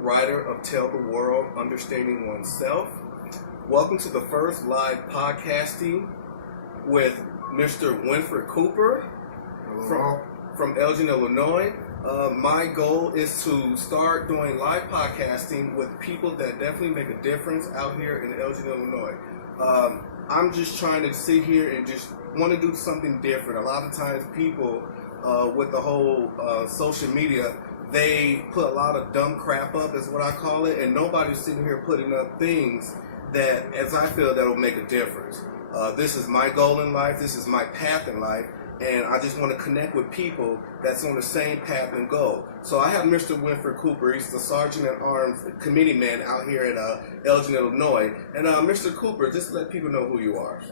writer of Tell the World, Understanding Oneself. Welcome to the first live podcasting with Mr. Winfred Cooper from Elgin, Illinois. My goal is to start doing live podcasting with people that definitely make a difference out here in Elgin, Illinois. I'm just trying to sit here and just want to do something different. A lot of times people with the whole social media, they put a lot of dumb crap up, is what I call it, and nobody's sitting here putting up things that, as I feel, that'll make a difference. This is my goal in life. This is my path in life. And I just want to connect with people that's on the same path and goal. So I have Mr. Winfred Cooper. He's the Sergeant at Arms Committeeman out here at Elgin, Illinois. And Mr. Cooper, just let people know who you are.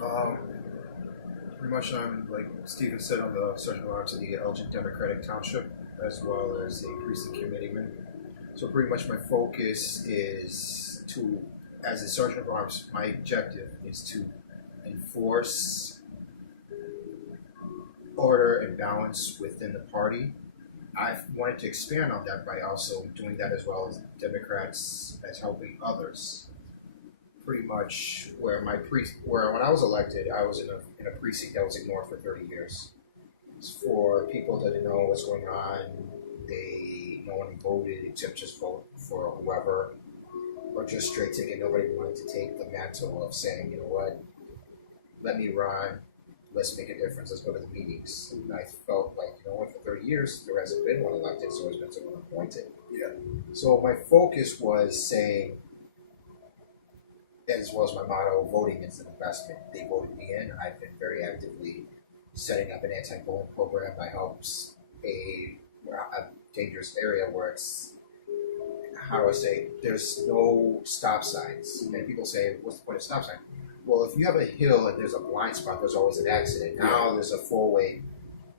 Pretty much I'm, like Stephen said, I'm the Sergeant at Arms of the Elgin Democratic Township, as well as a precinct committeeman. So pretty much my focus is to, as a Sergeant at Arms, my objective is to enforce order and balance within the party. I wanted to expand on that by also doing that as well as Democrats as helping others. Pretty much where when I was elected, I was in a precinct that was ignored for 30 years. For people that didn't know what's going on, no one voted except just vote for whoever, or just straight ticket. Nobody wanted to take the mantle of saying, you know what, let me run. Let's make a difference. Let's go to the meetings. And I felt like, you know what, for 30 years, there hasn't been one elected, so there's been someone appointed. Yeah. So my focus was saying, as well as my motto, voting is an investment. They voted me in. I've been very actively setting up an anti-bullying program that helps a dangerous area where it's, how do I say, there's no stop signs. And people say, what's the point of stop sign? Well, if you have a hill and there's a blind spot, there's always an accident. Now there's a four-way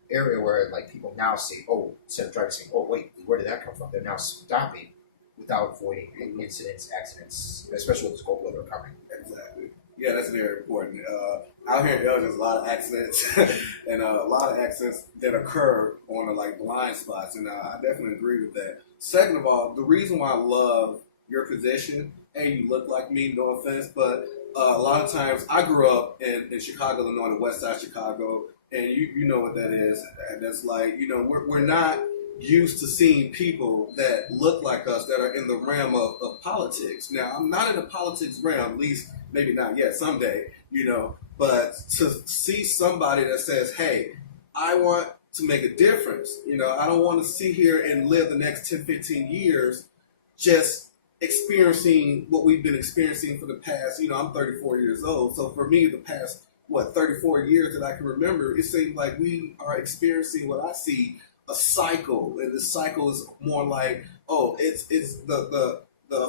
area where, like, people now say, oh, instead of driving saying, oh, wait, where did that come from? They're now stopping without avoiding incidents, accidents, especially with the cold weather coming. Exactly. Yeah, that's very important. Out here in Elgin, there's a lot of accidents and a lot of accidents that occur on the blind spots, and I definitely agree with that. Second of all, the reason why I love your position, and you look like me, no offense, but a lot of times I grew up in Chicago, Illinois, the west side of Chicago, and you know what that is. And that's like, we're not used to seeing people that look like us that are in the realm of politics. Now, I'm not in the politics realm, at least maybe not yet, someday, but to see somebody that says, hey, I want to make a difference. I don't want to sit here and live the next 10, 15 years just experiencing what we've been experiencing for the past, I'm 34 years old. So for me, the past, 34 years that I can remember, it seems like we are experiencing what I see, a cycle. And the cycle is more like, it's the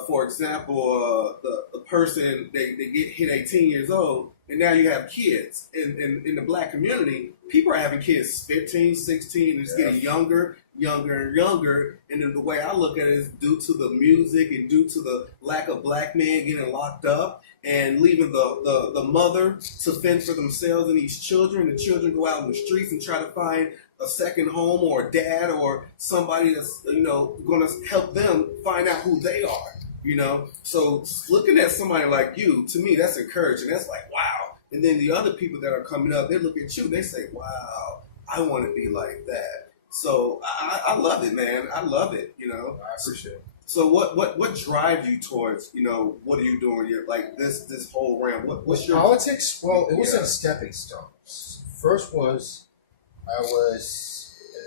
for example, the person, they get hit 18 years old, and now you have kids. In the black community, people are having kids 15, 16, and it's getting younger and younger. And then the way I look at it is due to the music and due to the lack of black men getting locked up and leaving the mother to fend for themselves and these children. The children go out in the streets and try to find a second home or a dad or somebody that's, going to help them find out who they are, So looking at somebody like you, to me, that's encouraging. That's like, wow. And then the other people that are coming up, they look at you, they say, wow, I want to be like that. So I love it, man. I love it, I appreciate it. So what drives you towards, what are you doing here? Like this whole realm? What's your politics? Well, it was in stepping stones. First was, and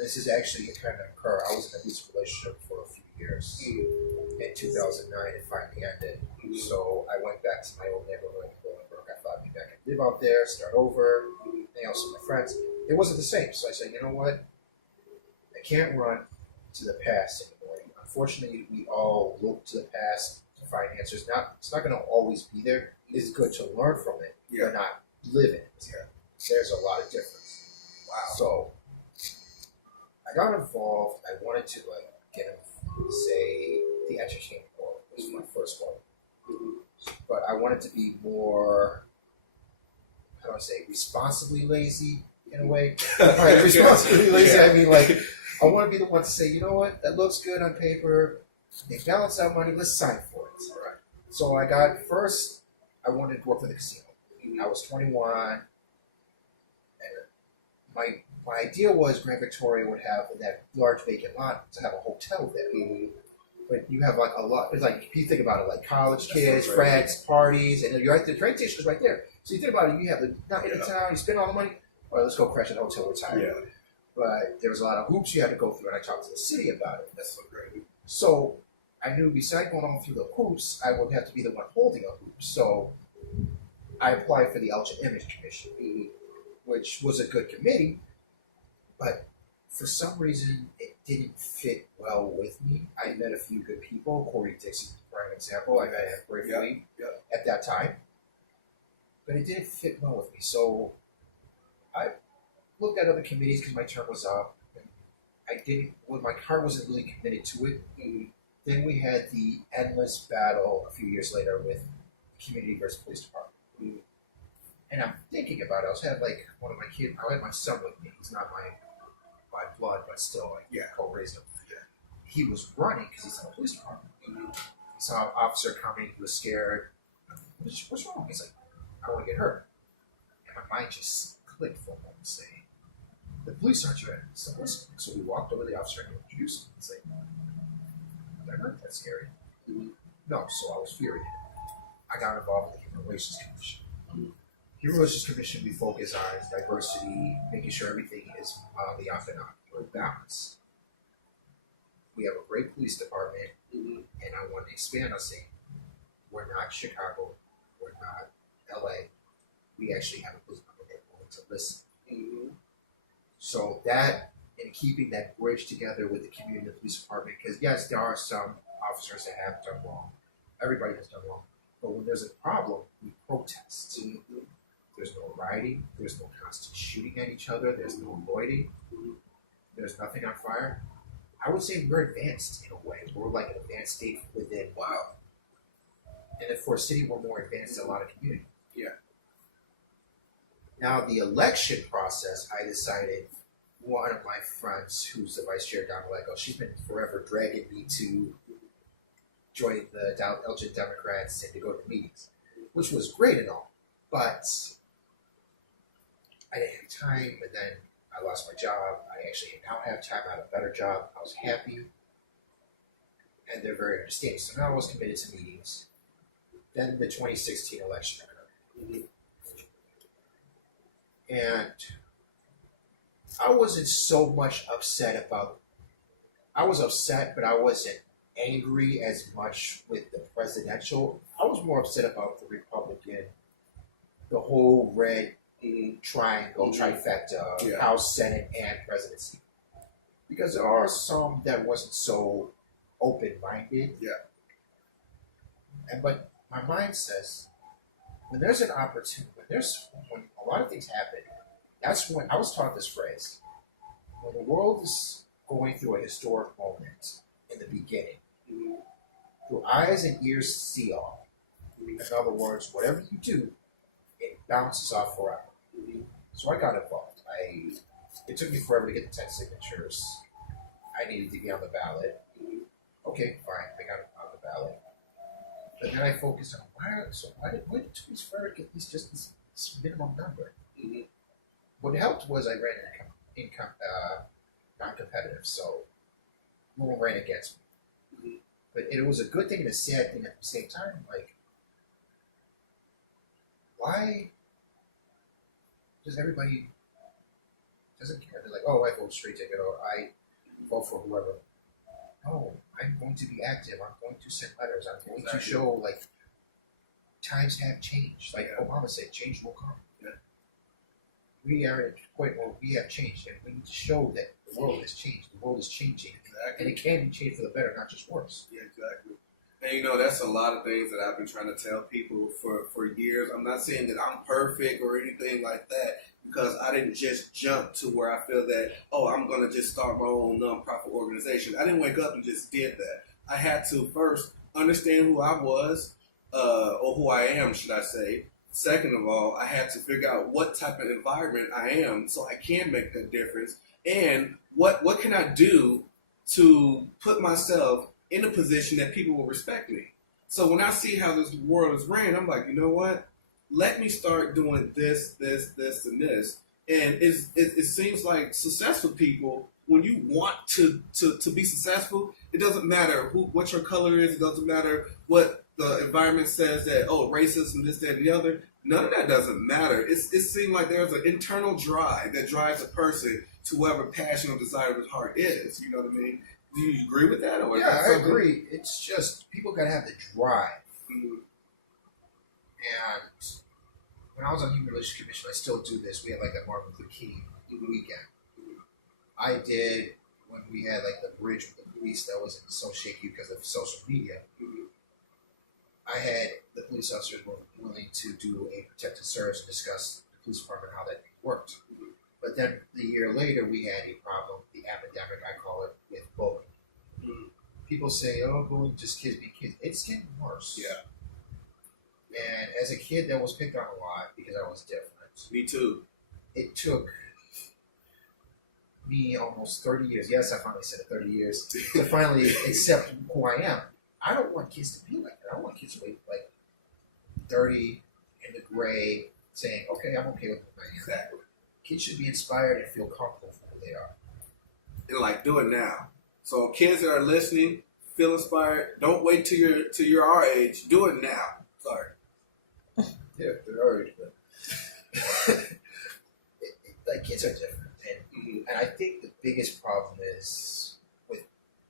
this is actually a kind of occur, I was in a abusive relationship for a few years. In 2009, it finally ended. So I went back to my old neighborhood in Bolingbrook. I thought maybe I could live out there, start over, hang out with my friends. It wasn't the same. So I said, you know what? I can't run to the past anymore. Unfortunately, we all look to the past to find answers. It's not going to always be there. It's good to learn from it, but not live in it. Yeah. There's a lot of difference. Wow. So I got involved. I wanted to say the entertainment world was my first one, but I wanted to be more, how do I say, responsibly lazy in a way. All right, responsibly lazy. I mean, I want to be the one to say, you know what, that looks good on paper. They balance out money. Let's sign for it. Right. So I wanted to work for the casino. Mm-hmm. I was 21, and my idea was Grand Victoria would have that large vacant lot to have a hotel there. Mm-hmm. But you have like a lot. It's like if you think about it, like college kids, right. friends, parties, and you're right. The train station is right there. So you think about it. You have not in the town. You spend all the money. All right, let's go crash at a hotel. We're tired. Yeah. But there was a lot of hoops you had to go through, and I talked to the city about it. That's so great. So I knew besides going on through the hoops, I would have to be the one holding a hoop. So I applied for the Elgin Image Commission, which was a good committee, but for some reason it didn't fit well with me. I met a few good people. Corey Dixon, for an example, I met him briefly at that time, but it didn't fit well with me. So I looked at other committees because my term was up. My heart wasn't really committed to it. Then we had the endless battle a few years later with community versus police department. And I'm thinking about it. I was having like one of my kids. I had my son with me. He's not my blood, but still, co-raised him. Yeah. He was running because he's in the police department. He saw an officer coming. He was scared. What's wrong? He's like, I don't want to get hurt. And my mind just clicked for a moment, saying, the police aren't your enemy. So we walked over to the officer and introduced him. He's like, I heard that's scary. No, so I was furious. I got involved with the Human Relations Commission. Human Relations Commission, we focus on diversity, making sure everything is on the up and up, or balance. We have a great police department, and I want to expand on saying, we're not Chicago, we're not LA. We actually have a police department that's willing to listen. So that, and keeping that bridge together with the community and the police department, because yes, there are some officers that have done wrong. Everybody has done wrong. But when there's a problem, we protest. There's no rioting. There's no constant shooting at each other. There's no avoiding. There's nothing on fire. I would say we're advanced in a way. We're like an advanced state within. Wow. And if for a city, we're more advanced than a lot of communities. Yeah. Now, the election process, I decided one of my friends, who's the vice chair, Don Lego, she's been forever dragging me to join the Elgin Democrats and to go to meetings, which was great and all. But I didn't have time, and then I lost my job. I actually now have time. I had a better job. I was happy, and they're very understanding. So now I was committed to meetings. Then the 2016 election occurred. And I wasn't so much upset about, I was upset, but I wasn't angry as much with the presidential. I was more upset about the Republican, the whole red triangle, trifecta, House, Senate, and presidency. Because there are some that wasn't so open-minded. But my mind says, when there's an opportunity, when a lot of things happen, that's when I was taught this phrase: when the world is going through a historic moment in the beginning, through eyes and ears see all. In other words, whatever you do, it bounces off forever. So I got involved. It took me forever to get the 10 signatures. I needed to be on the ballot. Okay, fine, I got on the ballot. But then I focused on why did it take me forever to get this minimum number? What helped was I ran non-competitive, so no one ran against me. But it was a good thing and a sad thing at the same time. Like, why does everybody doesn't care? They're like, oh, I vote straight ticket, or I vote for whoever. No, I'm going to be active. I'm going to send letters. I'm going to show, like, times have changed. Like Obama said, change will come. We are at a point where we have changed, and we need to show that the world has changed. The world is changing. And it can be changed for the better, not just worse. Yeah, exactly. And that's a lot of things that I've been trying to tell people for years. I'm not saying that I'm perfect or anything like that, because I didn't just jump to where I feel that, I'm going to just start my own nonprofit organization. I didn't wake up and just did that. I had to first understand who I was, or who I am, should I say. Second of all, I had to figure out what type of environment I am so I can make that difference. And what can I do to put myself in a position that people will respect me. So when I see how this world is ran, I'm like, you know what? Let me start doing this, and this. And it seems like successful people, when you want to be successful, it doesn't matter what your color is. It doesn't matter what the environment says that, oh, racism, this, that, and the other. None of that doesn't matter. It seems like there's an internal drive that drives a person to whatever passion or desire of his heart is. You know what I mean? Do you agree with that? Or yeah, I agree. It's just people got to have the drive. Mm-hmm. And when I was on Human Relations Commission, I still do this. We had like a Martin Luther King weekend. I did when we had like the bridge with the police that wasn't so shaky because of social media. I had the police officers were willing to do a protective service and discuss the police department how that worked. But then the year later, we had a problem, the epidemic, I call it, with bullying. People say, oh, bullying, just kids be kids. It's getting worse. Yeah. And as a kid, that was picked on a lot because I was different. Me too. It took me almost 30 years, yes, I finally said it, 30 years, to finally accept who I am. I don't want kids to be like that. I don't want kids to be like dirty, in the gray, saying, okay, I'm okay with who I am. Exactly. Kids should be inspired and feel comfortable for who they are. And like, do it now. So kids that are listening, feel inspired. Don't wait till you're our age. Do it now. Sorry. Yeah, they're our age, but like kids are different, and I think the biggest problem is with,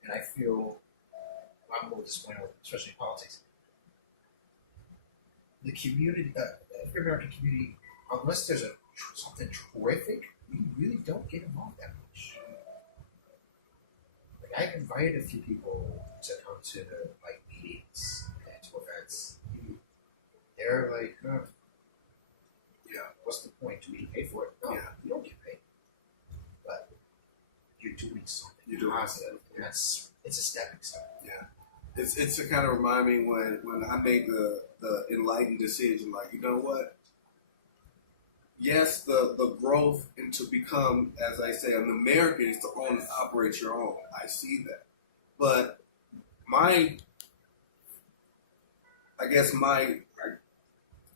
and I feel I'm more disappointed with, especially politics. The community, African American community, unless there's something terrific, we really don't get involved that much. Like I've invited a few people to come to like meetings and to events. They're like, yeah, what's the point? Do we pay for it? No, you don't get paid. But you're doing something. You're doing positive. And it's a stepping stone. Yeah. It's to kind of remind me when I made the enlightened decision, like, you know what? Yes, the growth and to become, as I say, an American is to own and operate your own. I see that. But my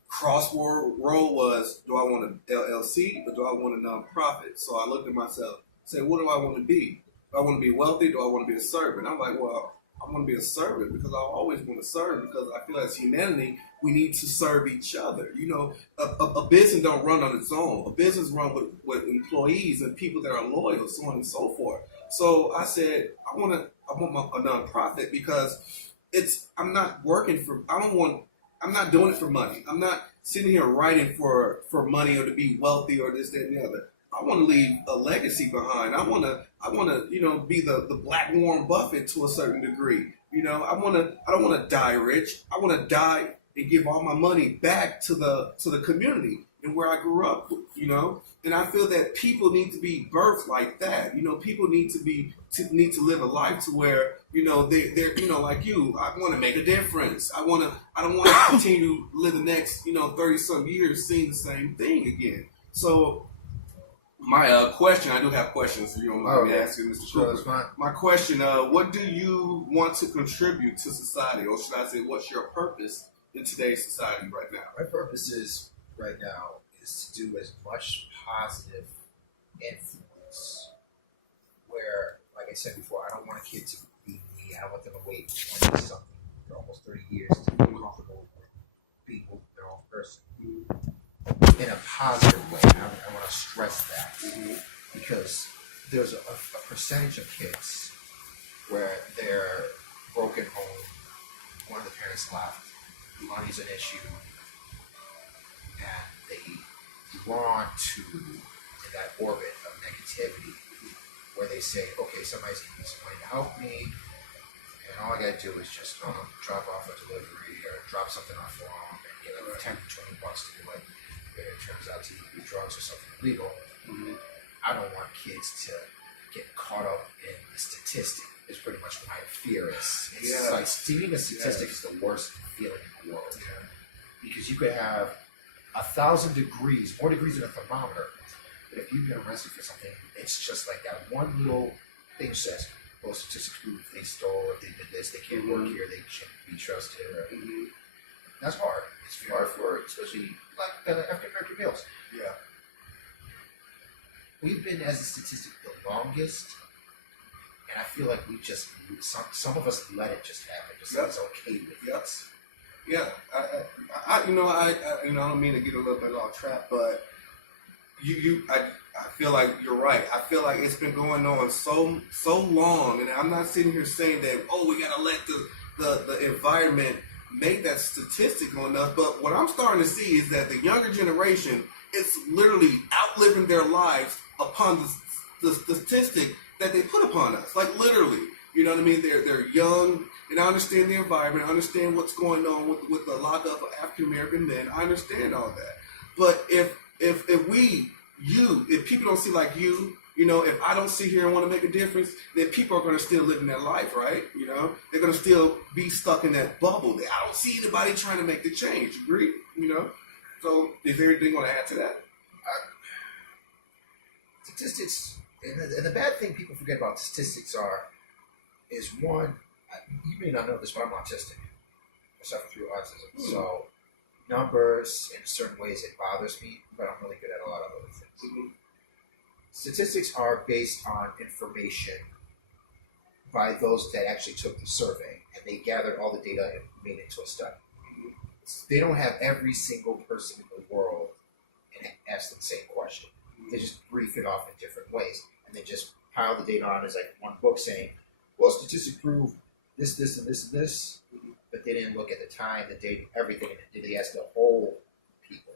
crossword role was, do I want an LLC or do I want a nonprofit? So I looked at myself, said, what do I want to be? Do I want to be wealthy? Do I want to be a servant? I'm like, well, I want to be a servant because I always want to serve because I feel as humanity, we need to serve each other. You know, a business don't run on its own. A business run with employees and people that are loyal, so on and so forth. So I said, I want a nonprofit because I'm not doing it for money. I'm not sitting here writing for money or to be wealthy or this, that, and the other. I want to leave a legacy behind. I want to, be the Black Warren Buffett to a certain degree. You know, I don't want to die rich. I want to die and give all my money back to the community and where I grew up. You know, and I feel that people need to be birthed like that. You know, people need to live a life to where, you know, they're like you. I want to make a difference. I don't want to continue to live the next 30 some years seeing the same thing again. So. My question, I do have questions, if you don't mind me asking, Mr. Cooper. My question, what do you want to contribute to society? Or should I say, what's your purpose in today's society right now? My purpose right now is to do as much positive influence where, like I said before, I don't want a kid to be me. I don't want them to wait 20 something for almost 30 years to be comfortable with being their own person. In a positive way. I want to stress that because there's a percentage of kids where they're broken home, one of the parents left, money's an issue, and they drawn to that orbit of negativity where they say, okay, somebody's giving me some money to help me, and all I got to do is just drop off a delivery or drop something off for them and get like 10 to 20 bucks to do it. It turns out to be drugs or something illegal. I don't want kids to get caught up in the statistic. Is pretty much what my fear is. It's like seeing a statistic is the worst feeling in the world because you could have 1,000 degrees, more degrees than a thermometer, but if you get arrested for something, it's just like that one little thing says, well, statistics prove they stole, if they did this, they can't work here, they shouldn't be trusted. That's hard. It's hard for, especially Black African American males. Yeah. We've been, as a statistic, the longest, and I feel like we just, some of us let it just happen, just like it's okay with us. Yeah, I don't mean to get a little bit off track, but I feel like you're right. I feel like it's been going on so long, and I'm not sitting here saying that, we gotta let the environment make that statistical enough. But what I'm starting to see is that the younger generation, it's literally outliving their lives upon the statistic that they put upon us. Like literally, you know what I mean? They're young, and I understand the environment. I understand what's going on with the lockup of African American men. I understand all that. But if people don't see like you, if I don't sit here and want to make a difference, then people are going to still live in their life, right? They're going to still be stuck in that bubble. I don't see anybody trying to make the change. Agree? So is there anything you want to add to that? Statistics, and the bad thing people forget about statistics is one, you may not know this, but I'm autistic. I suffer through autism. So numbers, in certain ways, it bothers me, but I'm really good at a lot of other things. Statistics are based on information by those that actually took the survey, and they gathered all the data and made it into a study. They don't have every single person in the world and ask them the same question. They just brief it off in different ways, and they just pile the data on as like one book saying, well, statistics prove this, this, and this, and this, but they didn't look at the time, the date, everything, and they asked the whole people.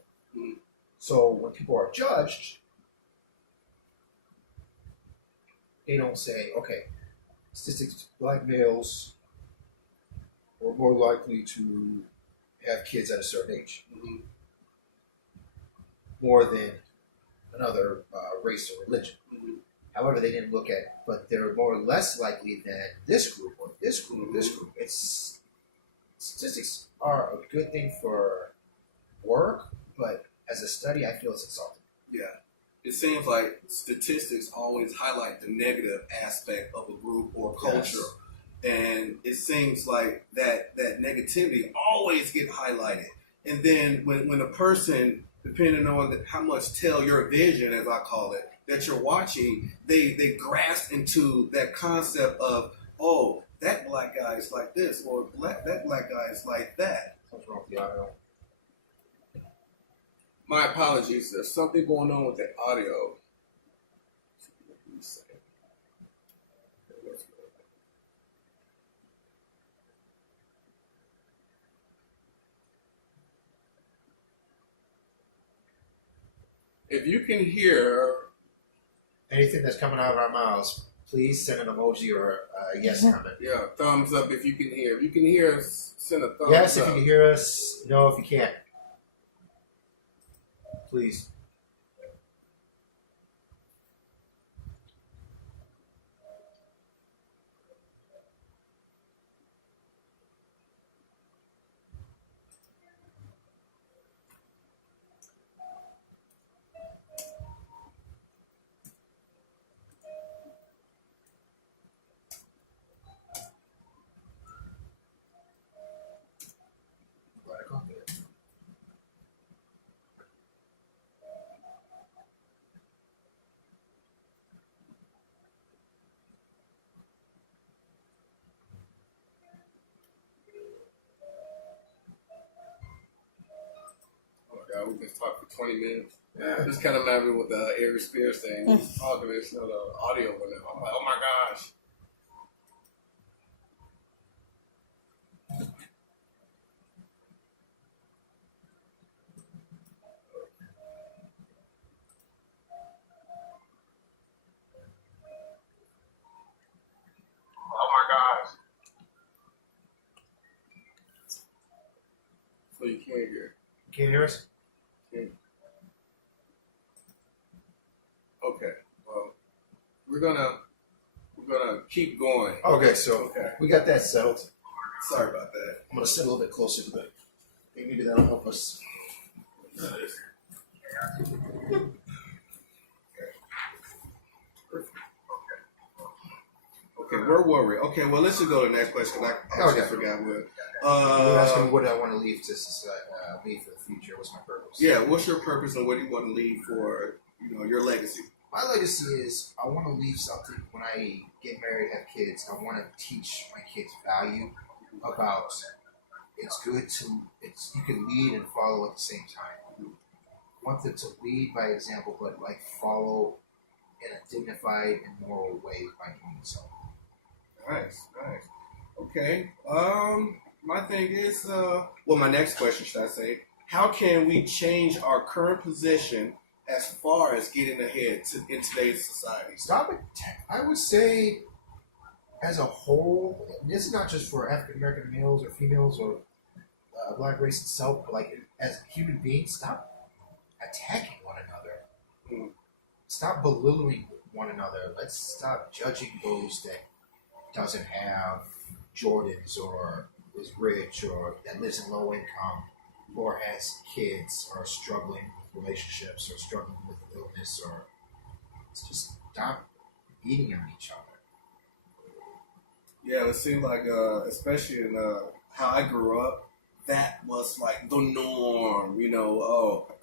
So when people are judged, they don't say, okay, statistics, black males are more likely to have kids at a certain age, more than another race or religion. However, they didn't look at, but they're more or less likely than this group or this group or this group. Statistics are a good thing for work, but as a study, I feel it's insulting. Yeah. It seems like statistics always highlight the negative aspect of a group or culture. Yes. And it seems like that negativity always get highlighted. And then when a person, depending on how much tell your vision, as I call it, that you're watching, they grasp into that concept of, that black guy is like this, or that black guy is like that. What's wrong with the audio? My apologies. There's something going on with the audio. If you can hear anything that's coming out of our mouths, please send an emoji or a yes comment. Yeah, thumbs up if you can hear. If you can hear us, send a thumbs up. Yes, if you can hear us. No, if you can't. Please. We just talked for 20 minutes. Yeah. This kind of reminded me with the Aries Spears thing. We was talking this, the audio went out. I'm like, oh my gosh. Oh my gosh. So you can't hear. Can you hear us? Okay. Well, we're gonna keep going. Okay, so we got that settled. Sorry about that. I'm gonna sit a little bit closer to the. Maybe that'll help us. Okay, Where were we? Okay, well, let's just go to the next question because I actually forgot what. You're asking what I want to leave to society, leave for the future. What's my purpose? Yeah, what's your purpose and what do you want to leave for, your legacy? My legacy is I want to leave something when I get married, have kids. I want to teach my kids value about it's good to you can lead and follow at the same time. I want them to lead by example, but follow in a dignified and moral way by doing so. Nice. Okay. My thing is, my next question, should I say, how can we change our current position as far as getting ahead in today's society? I would say, as a whole, this is not just for African American males or females or black race itself, but as human beings, stop attacking one another. Stop belittling one another. Let's stop judging those that doesn't have Jordans or is rich or that lives in low income or has kids or struggling with relationships or struggling with illness or just stop beating on each other. Yeah, it seems like, especially in how I grew up, that was the norm,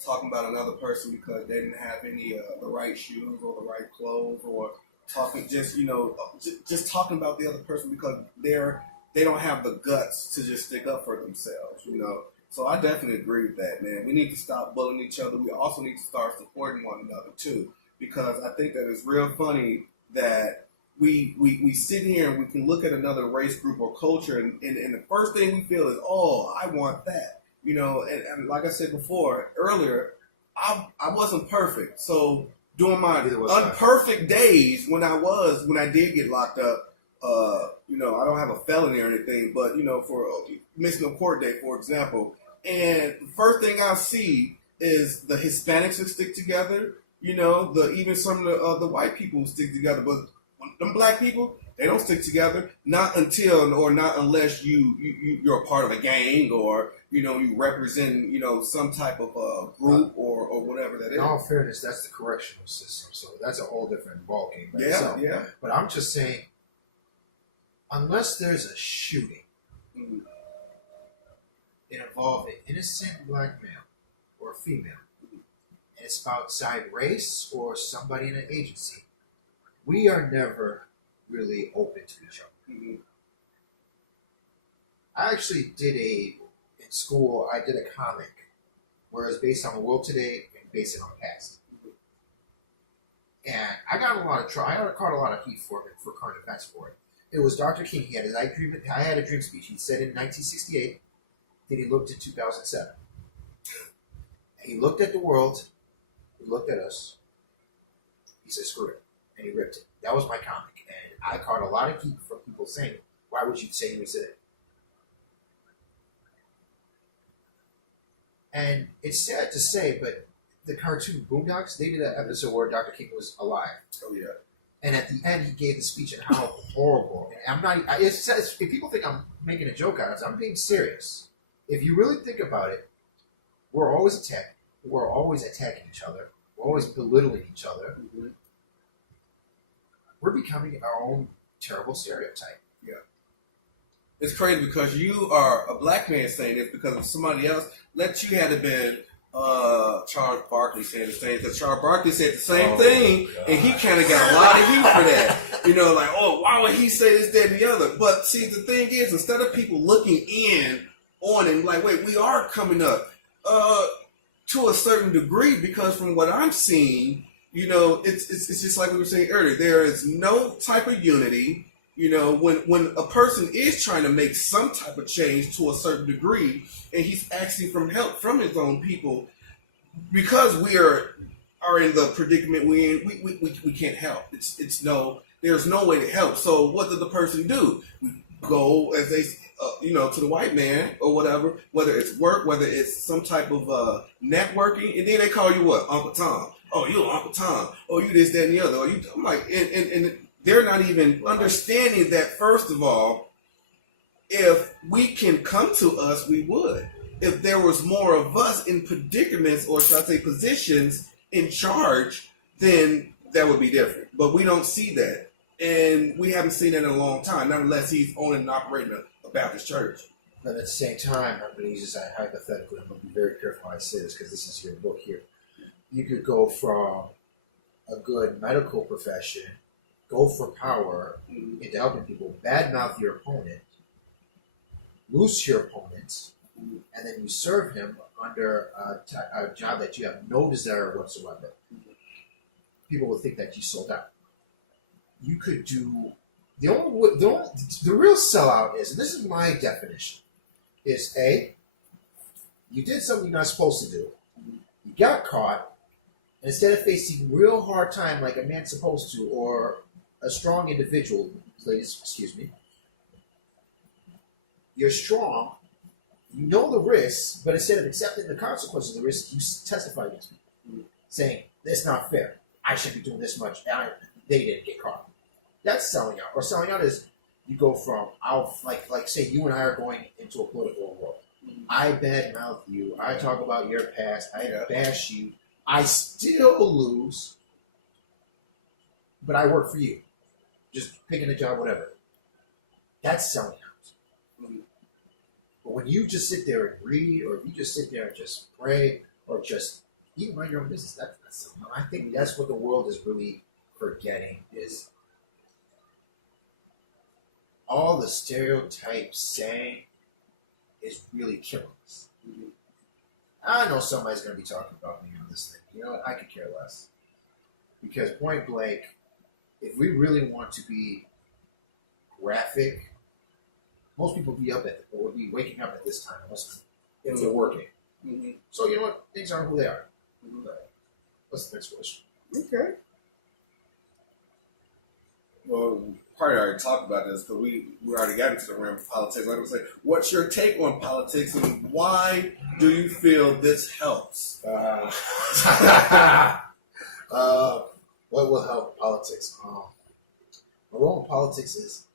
talking about another person because they didn't have any the right shoes or the right clothes, or talking just talking about the other person because they don't have the guts to just stick up for themselves, So I definitely agree with that, man. We need to stop bullying each other. We also need to start supporting one another too, because I think that it's real funny that we sit here and we can look at another race group or culture and the first thing we feel is, oh, I want that. And like I said earlier, I wasn't perfect. So during my unperfect days when I did get locked up, I don't have a felony or anything, but for missing a court date, for example, and the first thing I see is the Hispanics will stick together, even some of the white people will stick together, but them black people, they don't stick together, not until or not unless you're a part of a gang or you represent some type of group or whatever that is. In all fairness, that's the correctional system, so that's a whole different ballgame. Yeah. But I'm just saying, unless there's a shooting involving an innocent black male or female, and it's outside race or somebody in an agency, we are never really open to each other. I actually in school, I did a comic where it's based on the world today and based it on the past. And I got a lot of trouble. I caught a lot of heat for current events for it. It was Dr. King. He had his I had a dream speech. He said in 1968. Then he looked at 2007. He looked at the world. He looked at us. He said, "Screw it," and he ripped it. That was my comic, and I caught a lot of heat from people saying, "Why would you say you said it?" And it's sad to say, but the cartoon Boondocks, they did an episode where Dr. King was alive. Oh yeah. And at the end, he gave the speech on how horrible. And I'm not. If people think I'm making a joke out of it, I'm being serious. If you really think about it, we're always attacking. We're always attacking each other. We're always belittling each other. Mm-hmm. We're becoming our own terrible stereotype. Yeah. It's crazy because you are a black man saying this because of somebody else. You had to been Charles Barkley saying the same, because Charles Barkley said the same thing, and he kind of got a lot of heat for that. Why would he say this, that, and the other? But see, the thing is, instead of people looking in on and wait, we are coming up to a certain degree, because from what I'm seeing, it's just like we were saying earlier, there is no type of unity. When a person is trying to make some type of change to a certain degree, and he's asking for help from his own people, because we are in the predicament we're in, we can't help. There's no way to help. So what does the person do? We go, as they to the white man or whatever, whether it's work, whether it's some type of networking, and then they call you what? Uncle Tom. Oh, you Uncle Tom. Oh, you this, that, and the other. I'm like, and they're not even understanding that, first of all, if we can come to us, we would. If there was more of us in predicaments, or should I say positions in charge, then that would be different. But we don't see that. And we haven't seen it in a long time, nonetheless, he's owning and operating a Baptist church. But at the same time, I'm going to use this hypothetically. I'm going to be very careful how I say this because this is your book here. You could go from a good medical profession, go for power into helping people, badmouth your opponent, loose your opponent, and then you serve him under a job that you have no desire whatsoever. People will think that you sold out. You could do the real sellout is, and this is my definition, is A, you did something you're not supposed to do. You got caught, and instead of facing real hard time like a man's supposed to, or a strong individual, ladies, excuse me, you're strong, you know the risks, but instead of accepting the consequences of the risks, you testify against people, saying, "That's not fair. I shouldn't be doing this much. They didn't get caught." That's selling out. Or selling out is you go from, like say you and I are going into a political war. I badmouth you. I talk about your past. I bash you. I still lose, but I work for you. Just picking a job, whatever. That's selling out. But when you just sit there and read, or if you just sit there and just pray, or just even run your own business, that's selling out. I think that's what the world is really forgetting, is all the stereotypes saying is really killing us. I know somebody's going to be talking about me on this thing. You know what? I could care less. Because point blank, if we really want to be graphic, most people would be waking up at this time if they're working. So you know what? Things aren't who they are. What's the next question? Okay. Well, probably already talked about this because we already got into the realm of politics. Like I say, what's your take on politics, and why do you feel this helps? What will help politics? My role in politics is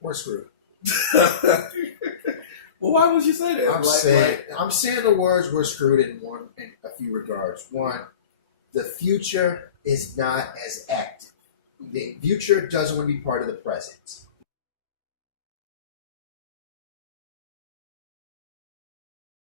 we're screwed. Well, why would you say that? I'm saying the words "we're screwed" in a few regards. One, the future is not as active. The future doesn't want to be part of the present.